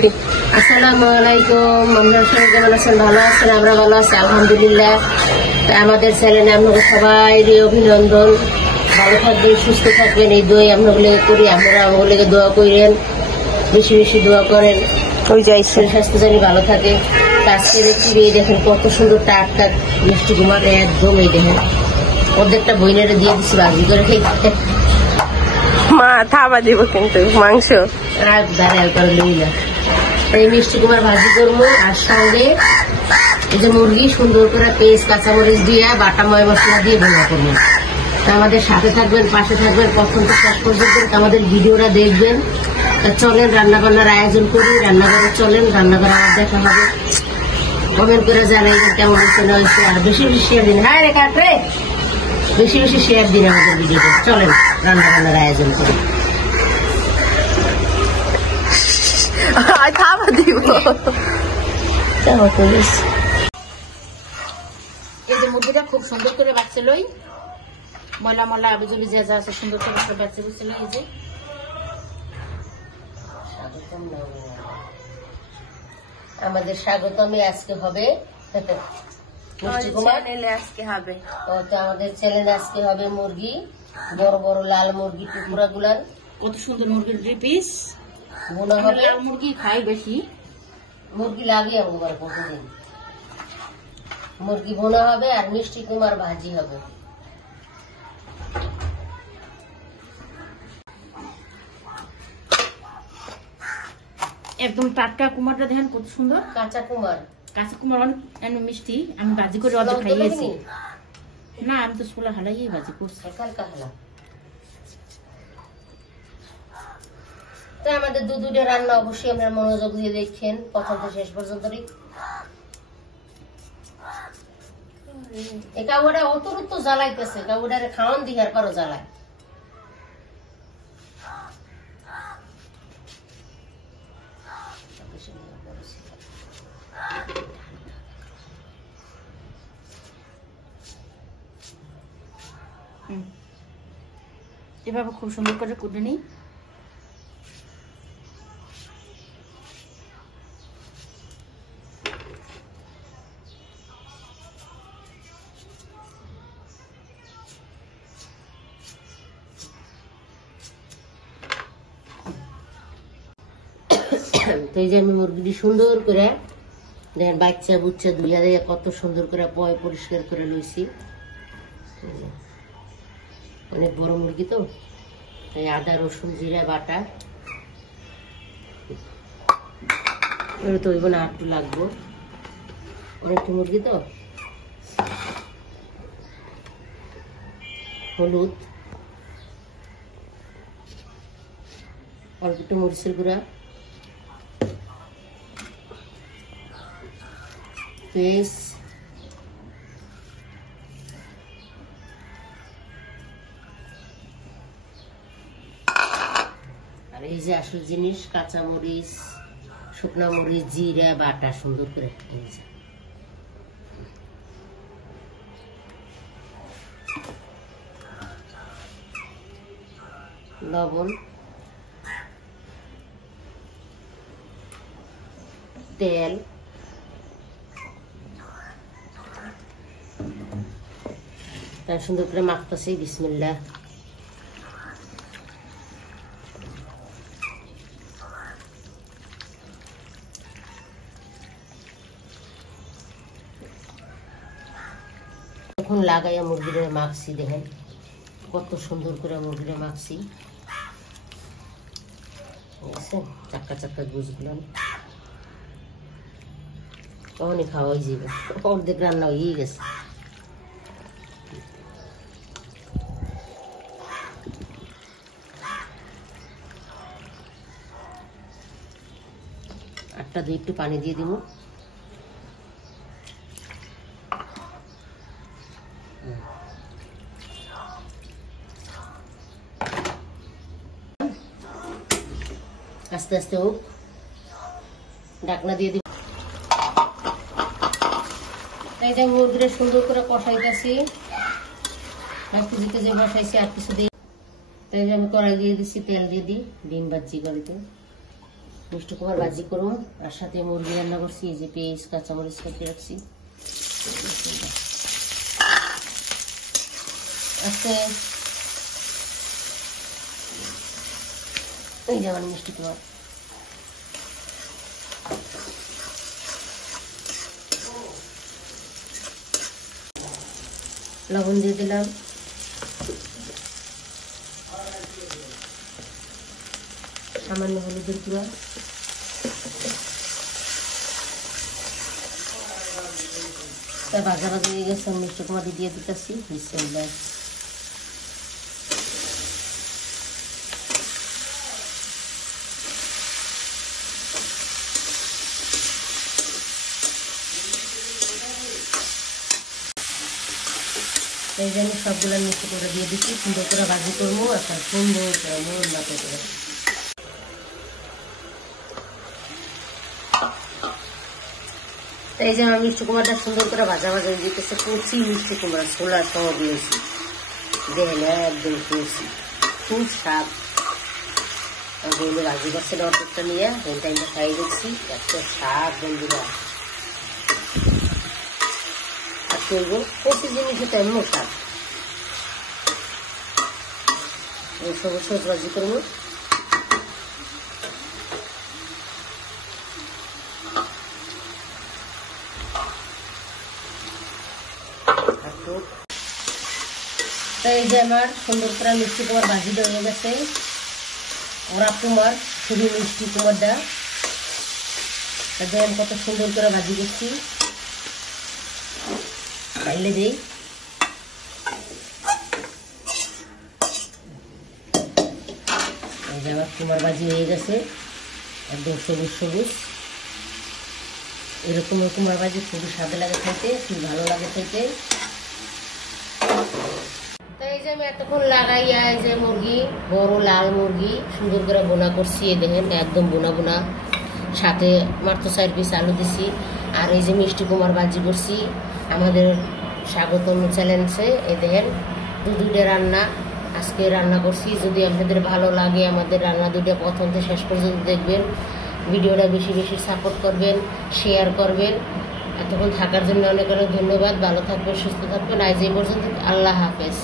আসসালামু আলাইকুম। আপনারা সবাই কেমন আছেন? ভালো আছেন? আমরা ভালো আছি আলহামদুলিল্লাহ। আমাদের চ্যানেলে আপনাদের সবাই অভিনন্দন। ভালো থাকবেন, সুস্থ থাকবেন, এই দোয়াই আপনাগুলো করি। আপনারা আমাগুলোকে দোয়া করেন, বেশি বেশি দোয়া করেন, স্বাস্থ্য জানি ভালো থাকে। আজকে রেসিপি দেখেন কত সুন্দর টাটকা মিষ্টি কুমার, একদম এই দেখেন অর্ধেকটা বইনেরে দিয়ে দিচ্ছি ভাজি করে খেতে। মা থাবা দিব কিন্তু মাংস আর দাঁড়াল করে লইলা। এই মিষ্টি কুমার ভাজি করবো, আর সঙ্গে এই যে মুরগি সুন্দর করে পেস্ট কাঁচামরিচ দিয়ে বাটা ময় মশলা দিয়ে ভোনা করবো। আমাদের সাথে থাকবেন, পাশে থাকবেন, প্রথম থেকে শেষ পর্যন্ত আমাদের ভিডিওটা দেখবেন। চলেন রান্না বান্নার আয়োজন করি, রান্নাঘরে চলেন, রান্নাঘরে আমার দেখা হবে। কমেন্ট করে জানাইবেন কেমন হচ্ছে না হয়েছে, আর বেশি বেশি শেয়ার দিন। হ্যাঁ রে কাটরে, বেশি বেশি শেয়ার দিন আমাদের ভিডিওতে। চলেন রান্না বান্নার আয়োজন করি। খাওয়া দিব এই যে মুরগিটা খুব সুন্দর করে বাচ্চা লই, ময়লা ময়লা আবুজলি যা যা আছে সুন্দর করে বাচ্চা বুঝছিল। এই যে আমাদের স্বাগতমে আজকে হবে মিষ্টি কুমার। আজকে হবে তো আমাদের চ্যানেলে আজকে হবে মুরগি, বড় বড় লাল মুরগি টুকরা গুলার, কত সুন্দর মুরগির পিস বোনা হবে। মুরগি খাই বেশি, মুরগি লাগি আমার প্রতিদিন। মুরগি বোনা হবে আর মিষ্টি কুমার ভাজি হবে। একদম টাটকা কুমারটা দেখেন কত সুন্দর। কাঁচা কুমার, কাঁচা কুমার অনেক মিষ্টি। আমি ভাজি করে অর্ধেক খাইয়েছি। না আমি তো ছোলা হালাই ভাজি করছি। হালকা হালা। তাই আমাদের দুধে রান্না অবশ্যই আপনারা মনোযোগ দিয়ে দেখছেন প্রথম থেকে শেষ পর্যন্ত। এই কাউটা অতিরিক্ত জ্বালাইতেছে, কাউটারে খাওয়ান দিহার পারো জ্বালায়। এভাবে খুব সুন্দর করে কুটে নিই। তো এই যে আমি মুরগিটি সুন্দর করে দেখেন বাচ্চা বুচ্চা ধুইয়া দিয়ে কত সুন্দর করে পয় পরিষ্কার করে লইছি। অনেক বড় মুরগি তো, তাই আদা রসুন জিরা বাটা তো হইব না, একটু লাগবো, অনেকটা মুরগি তো। হলুদ, অল্প একটু মরিচের গুঁড়া, পেস্ট, আর এই যে আসল জিনিস কাঁচা মরিচ, শুকনা মরিচ, জিরা বাটা সুন্দর করে, লবণ, তেল, তার সুন্দর করে মাখতেছি। বিসমিল্লাহ। এখন লাগাইয়া মুরগিটা মাখছি, দেখেন কত সুন্দর করে মুরগিটা মাখছি। চাক্কা চাক্কা বুঝলাম কখনই খাওয়াই যাবে, অর্ধেক রান্না হয়ে গেছে। আটটা দিয়ে একটু পানি দিয়ে দিব। আস্তে আস্তে হোক, ঢাকনা দিয়ে দিব। এই যে মুরগিটা সুন্দর করে কষাইতেছি, আর কিছুতে যে বসাইছি আর কিছু দিই। তাই আমি কড়াই দিয়ে দিচ্ছি, তেল দিয়ে দিই, ডিম ভাজি করিতে। মিষ্টি কুমার ভাজি করবো আর সাথে মুরগি রান্না করছি। এই যে পেঁয়াজ কাঁচামরিচ কেটে রাখছি। আজকে এই যে আমার মিষ্টি কুমার। লবণ দিয়ে দিলাম, সামান্য হলুদের গুঁড়া, ভাজা ভাজা হয়ে গেছে। মিষ্টি কুমার দিয়ে দিতেছি। বিসমিল্লাহ। এই যে আমি সবগুলো মিষ্টি করে দিয়ে দিচ্ছি। সুন্দর করে ভাজি করবো। একটা সুন্দর মোড় মতো করে এই যে আমার মিষ্টি কুমারটা সুন্দর করে ভাজা ভাজা হয়ে যেতেছে। কচি মিষ্টি কুমড়া ছোলা সহ দিয়েছি। দেখেন একদম কচি, খুব স্বাদ। ভাজি করছে অর্ধেকটা নিয়ে এই টাইমটা খাই দিচ্ছি। এত স্বাদ বন্ধুরা। আর করবো কচি জিনিসে তো এমন স্বাদ। সবুজ সবুজ ভাজি করবো। এই যে আমার সুন্দর করে মিষ্টি কুমার ভাজি হয়ে গেছে। ওরা কুমার শুধু মিষ্টি কুমারটা দেখেন কত সুন্দর করে ভাজি করছি। খাইলে দিই। এই যে আমার কুমার ভাজি হয়ে গেছে একদম সবুজ সবুজ। এরকম কুমার ভাজি খুবই স্বাদে লাগে খাইতে, খুব ভালো লাগে খাইতে। এই যে আমি এতক্ষণ লাগাইয়া এই যে মুরগি, বড় লাল মুরগি সুন্দর করে বোনা করছি। দেখেন একদম বোনা বোনা, সাথে মাত্র 4 পিস আলু দিছি। আর এই যে মিষ্টি কুমার ভাজি করছি আমাদের স্বাগতম চ্যালেঞ্জে। এই দেখেন দুইটা রান্না আজকে রান্না করছি। যদি আপনাদের ভালো লাগে আমাদের রান্না দুইটা প্রথম থেকে শেষ পর্যন্ত দেখবেন। ভিডিওটা বেশি বেশি সাপোর্ট করবেন, শেয়ার করবেন। এতক্ষণ থাকার জন্য অনেক অনেক ধন্যবাদ। ভালো থাকবেন, সুস্থ থাকবেন। আজ এই পর্যন্ত। আল্লাহ হাফেজ।